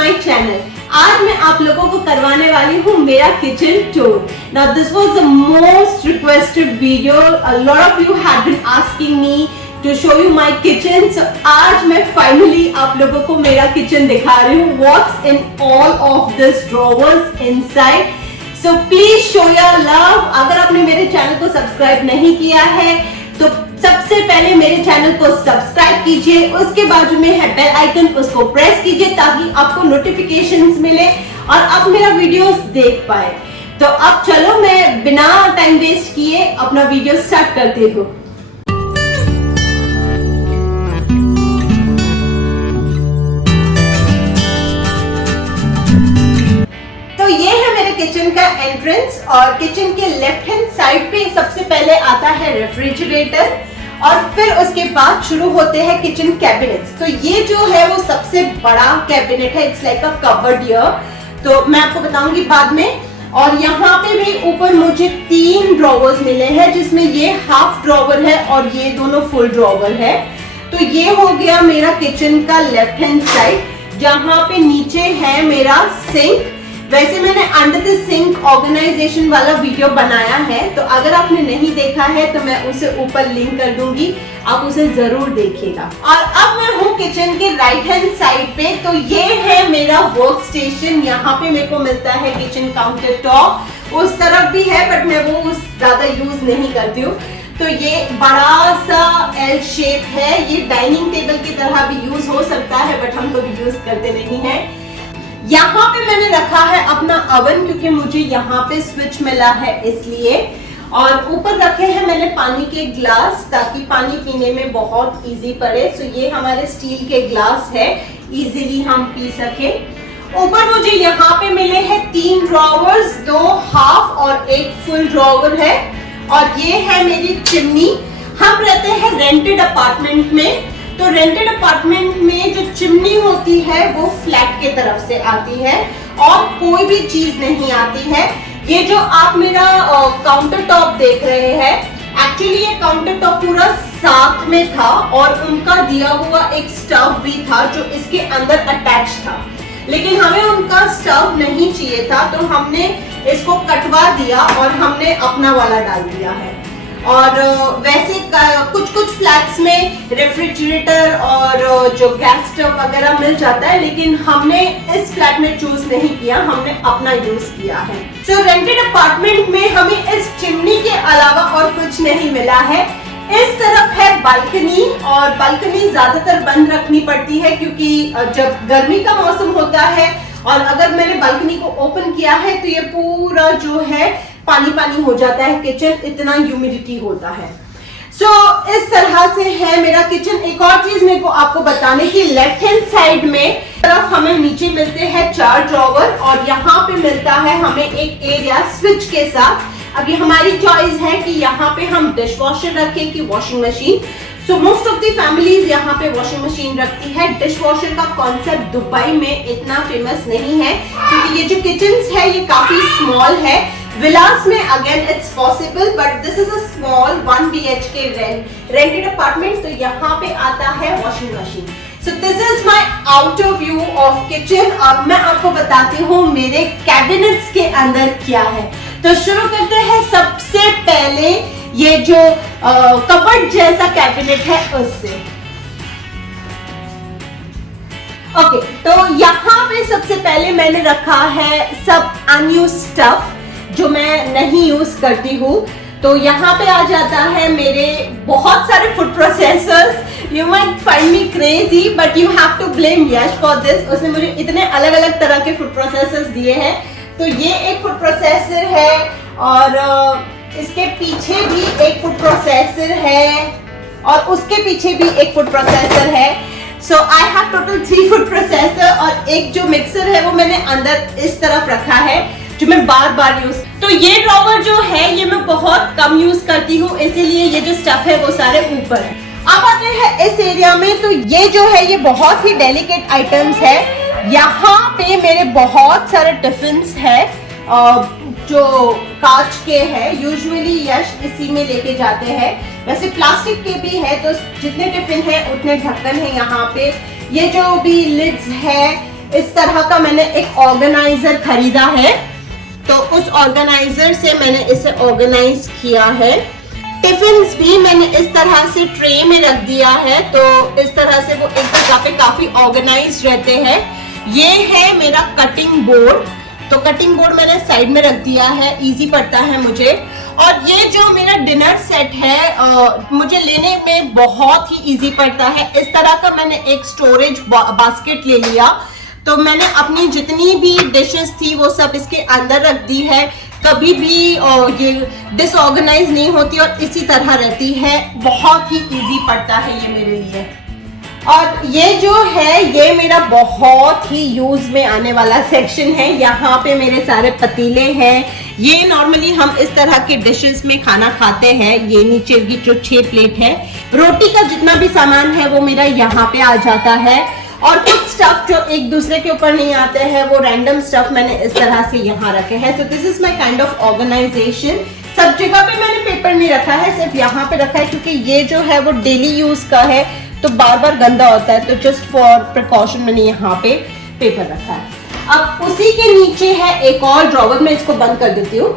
My channel. आज मैं आप लोगों को करवाने वाली हूँ मेरा kitchen tour. Now this was the most requested video, a lot of you had been asking me to show you my kitchen. So आज मैं फाइनली आप लोगों को मेरा किचन दिखा रही हूँ, what's in all of this drawers inside. So please show your love. अगर आपने मेरे चैनल को सब्सक्राइब नहीं किया है तो सबसे पहले मेरे चैनल को सब्सक्राइब कीजिए, उसके बाजू में है बेल आइकन, उसको प्रेस कीजिए ताकि आपको नोटिफिकेशंस मिले और आप मेरा वीडियोस देख पाए। तो अब चलो मैं बिना टाइम वेस्ट किए अपना वीडियो स्टार्ट करती हूँ। तो ये है मेरे किचन का एंट्रेंस और किचन के लेफ्ट हैंड साइड पे सबसे पहले आता है रेफ्रिजरेटर और फिर उसके बाद शुरू होते हैं किचन कैबिनेट्स। तो ये जो है वो सबसे बड़ा कैबिनेट है, it's like a cupboard here, तो मैं आपको बताऊंगी बाद में। और यहाँ पे भी ऊपर मुझे 3 ड्रॉवर्स मिले हैं जिसमें ये हाफ ड्रॉवर है और ये दोनों फुल ड्रॉवर है। तो ये हो गया मेरा किचन का लेफ्ट हैंड साइड, जहाँ पे नीचे है मेरा सिंक। वैसे मैंने अंडर द सिंक ऑर्गेनाइजेशन वाला वीडियो बनाया है, तो अगर आपने नहीं देखा है तो मैं उसे ऊपर लिंक कर दूंगी, आप उसे जरूर देखिएगा। और अब मैं हूँ किचन के राइट हैंड साइड पे। तो ये है मेरा वर्क स्टेशन, यहाँ पे मेरे को मिलता है किचन काउंटर टॉप, उस तरफ भी है बट मैं वो ज्यादा यूज नहीं करती हूँ। तो ये बड़ा सा एल शेप है, ये डाइनिंग टेबल की तरह भी यूज हो सकता है बट हम कभी यूज करते नहीं है। यहाँ पे मैंने रखा है अपना अवन क्योंकि मुझे यहाँ पे स्विच मिला है इसलिए। और ऊपर रखे हैं मैंने पानी के ग्लास ताकि पानी पीने में बहुत इजी पड़े। सो ये हमारे स्टील के ग्लास है, इजीली हम पी सके। ऊपर मुझे यहाँ पे मिले हैं 3 ड्रॉवर्स, 2 हाफ और 1 फुल ड्रॉवर है। और ये है मेरी चिमनी। हम रहते हैं रेंटेड अपार्टमेंट में, तो रेंटेड अपार्टमेंट में जो चिमनी होती है वो फ्लैट के तरफ से आती है और कोई भी चीज नहीं आती है। ये जो आप मेरा काउंटर टॉप देख रहे हैं, एक्चुअली ये काउंटर टॉप पूरा साथ में था और उनका दिया हुआ एक स्टव भी था जो इसके अंदर अटैच था, लेकिन हमें उनका स्टव नहीं चाहिए था तो हमने इसको कटवा दिया और हमने अपना वाला डाल दिया है। और वैसे कुछ फ्लैट्स में रेफ्रिजरेटर और जो गैस स्टव वगैरह मिल जाता है, लेकिन हमने इस फ्लैट में चूज नहीं किया, हमने अपना यूज किया है। सो रेंटेड अपार्टमेंट में हमें इस चिमनी के अलावा और कुछ नहीं मिला है। इस तरफ है बालकनी और बालकनी ज्यादातर बंद रखनी पड़ती है क्योंकि जब गर्मी का मौसम होता है और अगर मैंने बालकनी को ओपन किया है तो ये पूरा जो है पानी पानी हो जाता है किचन, इतना ह्यूमिडिटी होता है। सो इस तरह से है मेरा किचन। एक और चीज मेरे को आपको बताने की, लेफ्ट हैंड साइड में तरफ हमें नीचे मिलते हैं 4 ड्रॉवर और यहाँ पे मिलता है हमें एक एरिया स्विच के साथ। अभी हमारी चॉइस है कि यहाँ पे हम डिश वॉशर रखें कि washing machine. So most of the families यहाँ पे वॉशिंग मशीन रखती है। डिश वॉशर का कॉन्सेप्ट दुबई में इतना फेमस नहीं है क्योंकि ये जो किचन्स है ये काफी स्मॉल है। विलास में again it's possible but this is a small 1 BHK rented apartment, तो यहाँ पे आता है washing machine. So this is my outer view of kitchen. अब मैं आपको बताती हूँ मेरे कैबिनेट्स के अंदर क्या है। तो शुरू करते हैं सबसे पहले ये जो कबर्ड जैसा कैबिनेट है उससे। ओके, तो यहाँ पे सबसे पहले मैंने रखा है सब अनयूज्ड स्टफ जो मैं नहीं यूज करती हूँ। तो यहाँ पे आ जाता है मेरे बहुत सारे food processors. You might find me crazy but you have to blame Yash for this. उसने मुझे इतने अलग अलग तरह के फूड प्रोसेसर्स दिए हैं। तो ये एक फूड प्रोसेसर है और इसके पीछे भी एक फूड प्रोसेसर है और उसके पीछे भी एक फूड प्रोसेसर है। So I have total 3 food processor और एक जो मिक्सर है वो मैंने अंदर इस तरफ रखा है जो मैं बार बार यूज। तो ये ड्रॉवर जो है ये मैं बहुत कम यूज करती हूँ, इसीलिए ये जो स्टफ है वो सारे ऊपर है। अब आते हैं इस एरिया में। तो ये जो है ये बहुत ही डेलिकेट आइटम्स है। यहाँ पे मेरे बहुत सारे टिफिन्स है जो कांच के हैं, यूजुअली यश इसी में लेके जाते हैं। वैसे प्लास्टिक के भी है, तो जितने टिफिन है उतने ढक्कन है यहाँ पे। ये जो भी लिड्स है इस तरह का मैंने एक ऑर्गेनाइजर खरीदा है, तो उस ऑर्गेनाइजर से मैंने इसे ऑर्गेनाइज किया है। टिफिन्स भी मैंने इस तरह से ट्रे में रख दिया है, तो इस तरह से वो एक जगह पे काफी ऑर्गेनाइज रहते हैं। ये है मेरा कटिंग बोर्ड, तो कटिंग बोर्ड मैंने साइड में रख दिया है, इजी पड़ता है मुझे। और ये जो मेरा डिनर सेट है मुझे लेने में बहुत ही इजी पड़ता है। इस तरह का मैंने एक स्टोरेज बास्केट ले लिया, तो मैंने अपनी जितनी भी डिशेस थी वो सब इसके अंदर रख दी है। कभी भी ये डिसऑर्गेनाइज नहीं होती और इसी तरह रहती है, बहुत ही इजी पड़ता है ये मेरे लिए। और ये जो है ये मेरा बहुत ही यूज में आने वाला सेक्शन है। यहाँ पे मेरे सारे पतीले हैं। ये नॉर्मली हम इस तरह के डिशेस में खाना खाते हैं। ये नीचे की जो 6 प्लेट है, रोटी का जितना भी सामान है वो मेरा यहाँ पे आ जाता है। और कुछ स्टफ जो एक दूसरे के ऊपर नहीं आते हैं, वो रैंडम स्टफ मैंने इस तरह से यहाँ रखे हैं। तो this is my kind of organization. सब जगह पे मैंने पेपर नहीं रखा है, सिर्फ यहाँ पे रखा है, क्योंकि ये जो है वो डेली यूज का है, तो बार बार गंदा होता है, तो जस्ट फॉर प्रिकॉशन मैंने यहाँ पे पेपर रखा है। अब उसी के नीचे है एक और ड्रॉवर, मैं इसको बंद कर देती हूँ।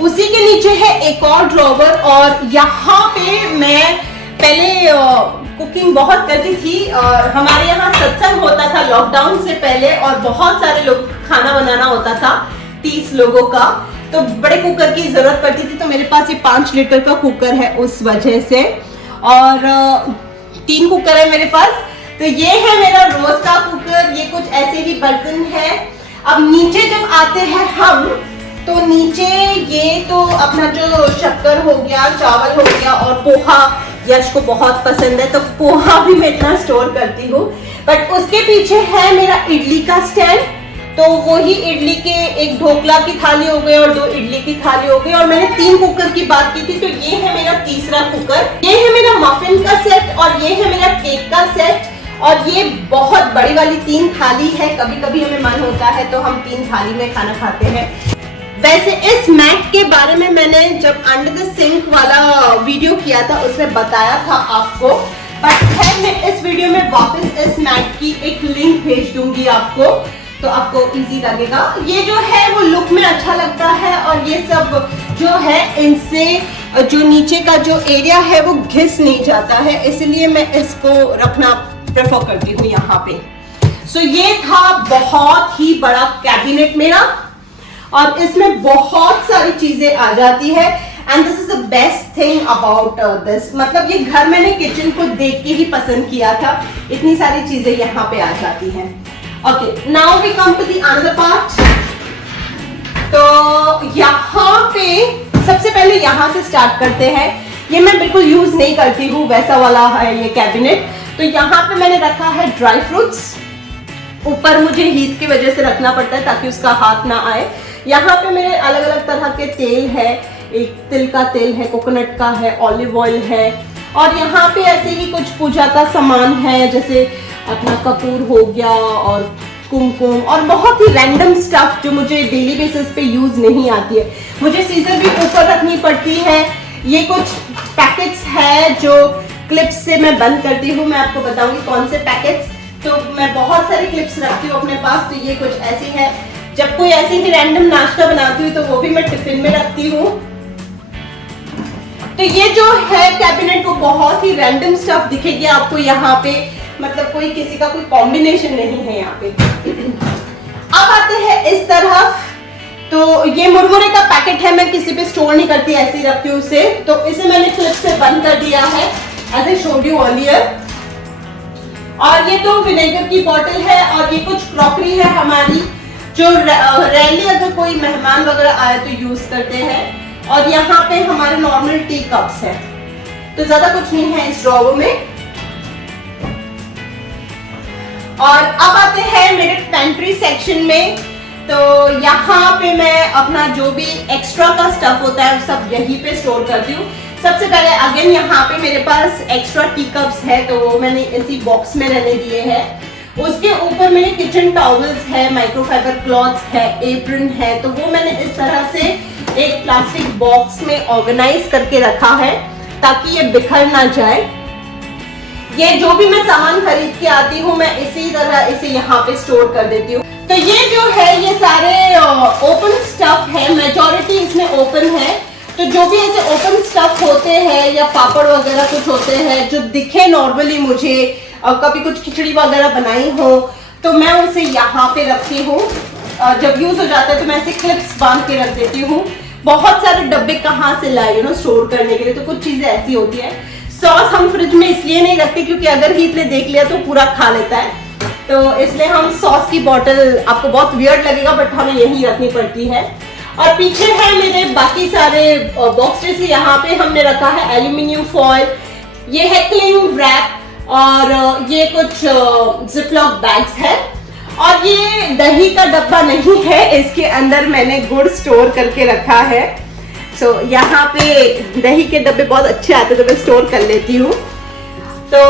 उसी के नीचे है एक और ड्रॉवर, और यहाँ पे मैं पहले कुकिंग बहुत करती थी और हमारे यहाँ सत्संग होता था लॉकडाउन से पहले, और बहुत सारे लोग खाना बनाना होता था, 30 लोगों का, तो बड़े कुकर की जरूरत पड़ती थी। तो मेरे पास ये 5 लीटर का कुकर है उस वजह से, और 3 कुकर है मेरे पास। तो ये है मेरा रोज का कुकर। ये कुछ ऐसे ही बर्तन है। अब नीचे जब आते हैं हम, तो नीचे ये तो अपना जो शक्कर हो गया, चावल हो गया, और पोहा यश को बहुत पसंद है, तो पोहा भी मैं इतना स्टोर करती हूँ। बट उसके पीछे है मेरा इडली का स्टैंड, तो वही इडली के एक ढोकला की थाली हो गई और 2 इडली की थाली हो गई। और मैंने 3 कुकर की बात की थी, तो ये है मेरा तीसरा कुकर। ये है मेरा मफिन का सेट, और ये है मेरा केक का सेट, और ये बहुत बड़ी वाली 3 थाली है। कभी कभी हमें मन होता है तो हम 3 थाली में खाना खाते हैं। वैसे इस मैट के बारे में मैंने जब अंडर द सिंक वाला वीडियो किया था उसमें बताया था आपको, बट खैर मैं इस वीडियो में वापस इस मैट की एक लिंक भेज दूंगी आपको, तो आपको इजी लगेगा। ये जो है वो लुक में अच्छा लगता है, और ये सब जो है इनसे जो नीचे का जो एरिया है वो घिस नहीं जाता है, इसलिए मैं इसको रखना प्रेफर करती हूँ यहाँ पे। सो ये था बहुत ही बड़ा कैबिनेट मेरा, और इसमें बहुत सारी चीजें आ जाती है। And this is the best thing about this, मतलब ये घर मैंने किचन को देख के ही पसंद किया था, इतनी सारी चीजें यहाँ पे आ जाती हैं। Okay, now we come to the another part. तो यहाँ पे सबसे पहले यहाँ से स्टार्ट करते हैं। ये मैं बिल्कुल यूज नहीं करती हूँ, वैसा वाला है ये कैबिनेट। तो यहाँ पे मैंने रखा है ड्राई फ्रूट्स, ऊपर मुझे हीट की वजह से रखना पड़ता है ताकि उसका हाथ ना आए। यहाँ पे मेरे अलग अलग तरह के तेल है, एक तिल का तेल है, कोकोनट का है, ऑलिव ऑयल है, और यहाँ पे ऐसे ही कुछ पूजा का सामान है, जैसे अपना कपूर हो गया और कुमकुम, और बहुत ही रैंडम स्टफ जो मुझे डेली बेसिस पे यूज नहीं आती है। मुझे सीजर भी ऊपर रखनी पड़ती है। ये कुछ पैकेट्स है जो क्लिप्स से मैं बंद करती हूँ, मैं आपको बताऊंगी कौन से पैकेट्स। तो मैं बहुत सारी क्लिप्स रखती हूँ अपने पास, तो ये कुछ ऐसी है। जब कोई ऐसे ही रैंडम नाश्ता बनाती हूँ तो वो भी मैं टिफिन में रखती हूँ। तो ये जो है कैबिनेट वो बहुत ही रैंडम स्टफ दिखेगी आपको यहाँ पे, मतलब कोई किसी का कोई कॉम्बिनेशन नहीं है यहाँ पे। अब आते हैं इस तरफ, तो ये मुरमुरे का पैकेट है, मैं किसी पे स्टोर नहीं करती, ऐसे ही रखती हूँ उसे। तो इसे मैंने क्लिप से बंद कर दिया है, as I showed you earlier. और ये तो विनेगर की बोतल है, और ये कुछ क्रॉकरी है हमारी, जो रैली अगर कोई मेहमान वगैरह आए तो यूज करते हैं। और यहाँ पे हमारे नॉर्मल टी कप्स है, तो ज्यादा कुछ नहीं है इस ड्रॉवर में। और अब आते हैं मेरे पेंट्री सेक्शन में। तो यहाँ पे मैं अपना जो भी एक्स्ट्रा का स्टफ होता है सब यहीं पे स्टोर करती हूँ। सबसे पहले अगेन यहाँ पे मेरे पास एक्स्ट्रा टी कप्स है, तो वो मैंने इसी बॉक्स में रहने दिए हैं। उसके ऊपर मेरे किचन टॉवल्स है, माइक्रोफाइबर क्लॉथ्स है, एप्रन है, तो वो मैंने इस तरह से एक प्लास्टिक बॉक्स में ऑर्गेनाइज करके रखा है ताकि ये बिखर ना जाए। ये जो भी मैं सामान खरीद के आती हूँ मैं इसी तरह इसे यहाँ पे स्टोर कर देती हूँ। तो ये जो है ये सारे ओपन स्टफ है, मेजॉरिटी इसमें ओपन है। तो जो भी ऐसे ओपन स्टफ होते हैं या पापड़ वगैरह कुछ होते हैं जो दिखे नॉर्मली मुझे, कभी कुछ खिचड़ी वगैरह बनाई हो तो मैं उसे यहाँ पे रखती हूँ। जब यूज हो जाता है तो मैं ऐसे क्लिप्स बांध के रख देती हूँ। बहुत सारे डब्बे कहाँ से लाए स्टोर करने के लिए, तो कुछ चीजें ऐसी होती है। सॉस हम फ्रिज में इसलिए नहीं रखते क्योंकि अगर हीट ने देख लिया तो पूरा खा लेता है, तो इसलिए हम सॉस की बोतल, आपको बहुत वियर्ड लगेगा बट हमें यही रखनी पड़ती है। और पीछे है मेरे बाकी सारे बॉक्सेस, यहाँ पे हमने रखा है एल्यूमिनियम फॉइल, ये है क्लिंग रैप और ये कुछ जिपलॉक बैग्स है। और ये दही का डब्बा नहीं है, इसके अंदर मैंने गुड़ स्टोर करके रखा है। सो यहाँ पे दही के डब्बे बहुत अच्छे आते हैं तो मैं स्टोर कर लेती हूँ। तो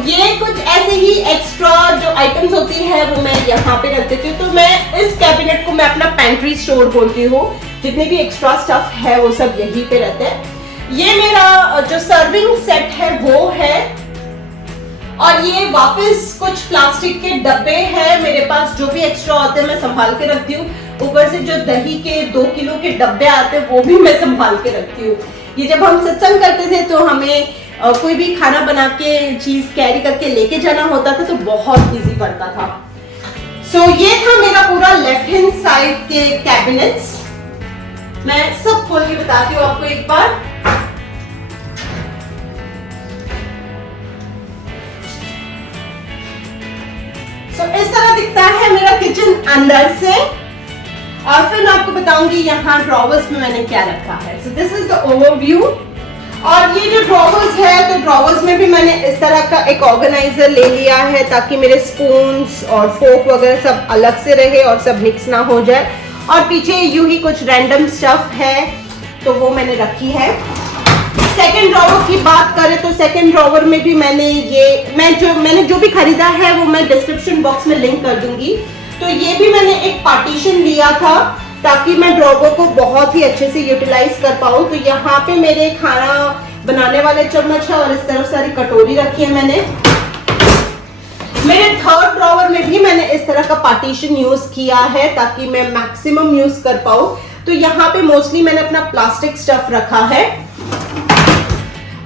ये कुछ ऐसे ही एक्स्ट्रा जो आइटम्स होती है वो मैं यहाँ पे रख देती हूँ। तो मैं इस कैबिनेट को मैं अपना पेंट्री स्टोर बोलती हूँ। जितने भी एक्स्ट्रा स्टफ है वो सब यहीं पे रहते हैं। ये मेरा जो सर्विंग सेट है वो है, और ये वापस कुछ प्लास्टिक के डब्बे हैं मेरे पास, जो भी एक्स्ट्रा होते हैं मैं संभाल के रखती हूँ। ऊपर से जो दही के 2 किलो के डब्बे आते हैं वो भी मैं संभाल के रखती हूँ। ये जब हम सत्संग करते थे तो हमें कोई भी खाना बना के चीज कैरी करके लेके जाना होता था तो बहुत इजी पड़ता था। सो ये था मेरा पूरा लेफ्ट हैंड साइड के कैबिनेट्स। मैं सब खोल के बताती हूँ आपको एक बार। इस तरह दिखता है मेरा किचन अंदर से, और फिर मैं आपको बताऊंगी यहाँ ड्रॉवर्स में मैंने क्या रखा है। So this is the overview. और ये जो ड्रॉवर्स है तो ड्रॉवर्स में भी मैंने इस तरह का एक ऑर्गेनाइजर ले लिया है ताकि मेरे स्पून्स और फोक वगैरह सब अलग से रहे और सब मिक्स ना हो जाए। और पीछे यूं ही कुछ रैंडम स्टफ है तो वो मैंने रखी है। सेकंड ड्रॉवर की बात करें तो सेकंड ड्रॉवर में भी मैंने जो भी खरीदा है वो मैं डिस्क्रिप्शन बॉक्स में लिंक कर दूंगी। तो ये भी मैंने एक पार्टीशन लिया था ताकि मैं ड्रॉवर को बहुत ही अच्छे से यूटिलाइज कर पाऊँ। तो यहाँ पे मेरे खाना बनाने वाले चम्मच है और इस तरफ सारी कटोरी रखी है मैंने। मेरे थर्ड ड्रॉवर में भी मैंने इस तरह का पार्टीशन यूज किया है ताकि मैं मैक्सिमम यूज कर पाऊँ। तो यहाँ पे मोस्टली मैंने अपना प्लास्टिक स्टफ रखा है।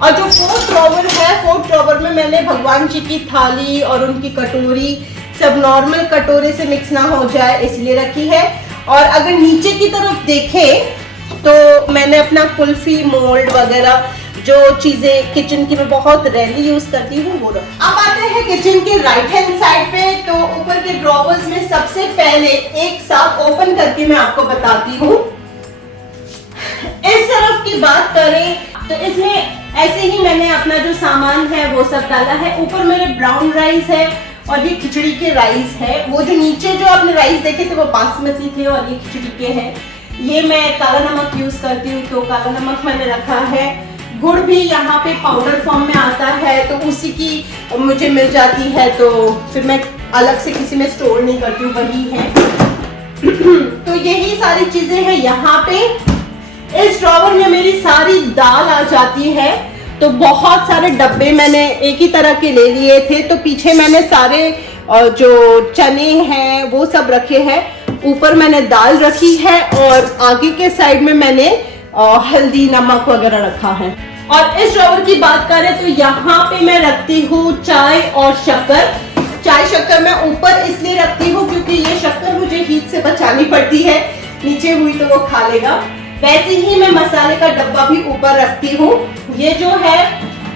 और जो फोर्थ ड्रॉवर है, फोर्थ ड्रॉवर में मैंने भगवान जी की थाली और उनकी कटोरी सब नॉर्मल कटोरे से मिक्स ना हो जाए इसलिए रखी है। और अगर नीचे की तरफ देखें तो मैंने अपना कुल्फी मोल्ड वगैरह जो चीजें किचन की मैं बहुत रेयरली यूज करती हूँ वो रखा। अब आते हैं किचन के राइट हैंड साइड पे। तो ऊपर के ड्रॉवर्स में सबसे पहले एक साथ ओपन करके मैं आपको बताती हूँ। इस तरफ की बात करें तो इसमें ऐसे ही मैंने अपना जो सामान है वो सब डाला है। ऊपर मेरे ब्राउन राइस है और ये खिचड़ी के राइस है। वो जो नीचे जो आपने राइस देखे थे वो बासमती थे और ये खिचड़ी के हैं। ये मैं काला नमक यूज करती हूँ तो काला नमक मैंने रखा है। गुड़ भी यहाँ पे पाउडर फॉर्म में आता है तो उसी की मुझे मिल जाती है तो फिर मैं अलग से किसी में स्टोर नहीं करती हूँ, वही है। तो यही सारी चीजें हैं यहाँ पे। इस ड्रॉवर में मेरी सारी दाल आ जाती है। तो बहुत सारे डब्बे मैंने एक ही तरह के ले लिए थे। तो पीछे मैंने सारे जो चने हैं वो सब रखे हैं। ऊपर मैंने दाल रखी है और आगे के साइड में मैंने हल्दी नमक वगैरह रखा है। और इस ड्रॉवर की बात करें तो यहाँ पे मैं रखती हूँ चाय और शक्कर। चाय शक्कर मैं ऊपर इसलिए रखती हूँ क्योंकि ये शक्कर मुझे हीट से बचानी पड़ती है, नीचे हुई तो वो खा लेगा। वैसे ही मैं मसाले का डब्बा भी ऊपर रखती हूँ। ये जो है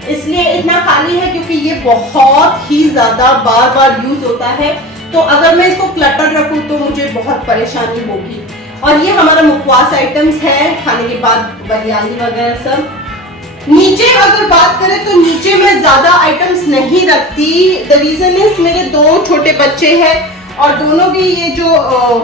इसलिए इतना खाली है क्योंकि ये बहुत ही ज्यादा बार बार यूज होता है। तो अगर मैं इसको क्लटर रखूँ तो मुझे बहुत परेशानी होगी। और ये हमारा मुखवास आइटम्स है, खाने के बाद बिरयानी वगैरह सब। नीचे अगर बात करें तो नीचे मैं ज्यादा आइटम्स नहीं रखती। द रीजन इज मेरे 2 छोटे बच्चे हैं और दोनों भी ये जो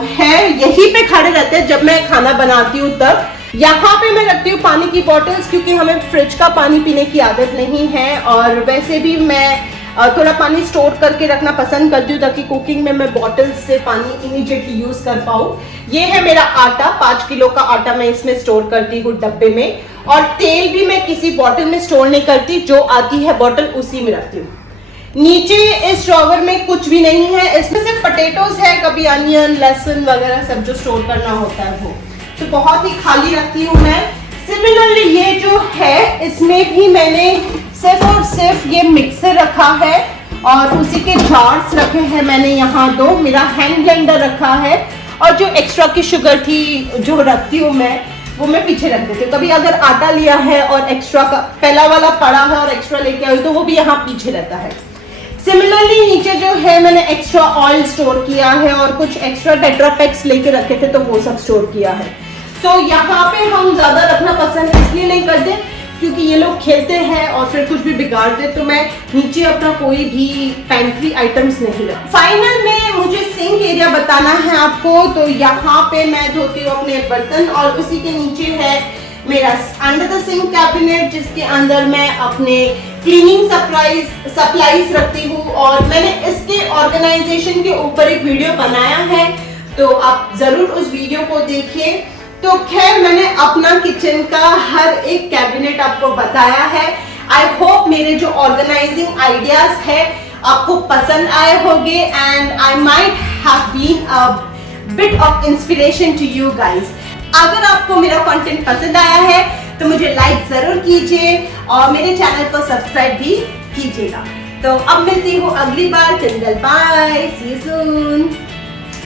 है यहीं पे खड़े रहते हैं जब मैं खाना बनाती हूँ तब। यहाँ पे मैं रखती हूँ पानी की बॉटल्स क्योंकि हमें फ्रिज का पानी पीने की आदत नहीं है। और वैसे भी मैं थोड़ा पानी स्टोर करके रखना पसंद करती हूँ ताकि कुकिंग में मैं बॉटल्स से पानी इमीडिएटली यूज कर पाऊँ। ये है मेरा आटा, 5 किलो का आटा मैं इसमें स्टोर करती हूँ डब्बे में। और तेल भी मैं किसी बॉटल में स्टोर नहीं करती, जो आती है बॉटल उसी में रखती हूँ। नीचे इस ड्रॉवर में कुछ भी नहीं है, इसमें सिर्फ पोटैटोज है, कभी अनियन लहसुन वगैरह सब जो स्टोर करना होता है वो, तो बहुत ही खाली रखती हूँ मैं। सिमिलरली ये जो है इसमें भी मैंने सिर्फ और सिर्फ ये मिक्सर रखा है और उसी के जार्स रखे हैं मैंने यहाँ 2, मेरा हैंड ब्लेंडर रखा है और जो एक्स्ट्रा की शुगर थी जो रखती हूँ मैं वो मैं पीछे रख देती हूँ। कभी अगर आटा लिया है और एक्स्ट्रा का पहला वाला पड़ा है और एक्स्ट्रा लेके आई तो वो भी यहाँ पीछे रहता है। सिमिलरली नीचे जो है मैंने एक्स्ट्रा ऑयल स्टोर किया है और कुछ एक्स्ट्रा टेट्रा पैक्स लेके रखे थे तो वो सब स्टोर किया है। सो यहाँ पे हम ज्यादा रखना पसंद इसलिए नहीं करते क्योंकि ये लोग खेलते हैं और फिर कुछ भी बिगाड़ दे, तो मैं नीचे अपना कोई भी पैंट्री आइटम्स नहीं रखती। फाइनल में मुझे सिंक एरिया बताना है आपको, तो यहाँ पे मैं धोती हूँ अपने बर्तन और उसी के नीचे है मेरा अंडर द सिंक कैबिनेट जिसके अंदर मैं अपने क्लीनिंग सप्लाईज रखती हूँ और मैंने इसके ऑर्गेनाइजेशन के ऊपर एक वीडियो बनाया है तो आप जरूर उस वीडियो को देखिए। तो खैर मैंने अपना किचन का हर एक कैबिनेट आपको बताया है। आई होप मेरे जो ऑर्गेनाइजिंग आइडियाज है आपको पसंद आए होंगे and I might have been a bit of inspiration to you guys. अगर आपको मेरा कंटेंट पसंद आया है तो मुझे लाइक जरूर कीजिए और मेरे चैनल को सब्सक्राइब भी कीजिएगा। तो अब मिलती हूँ अगली बार, till then bye, see you soon.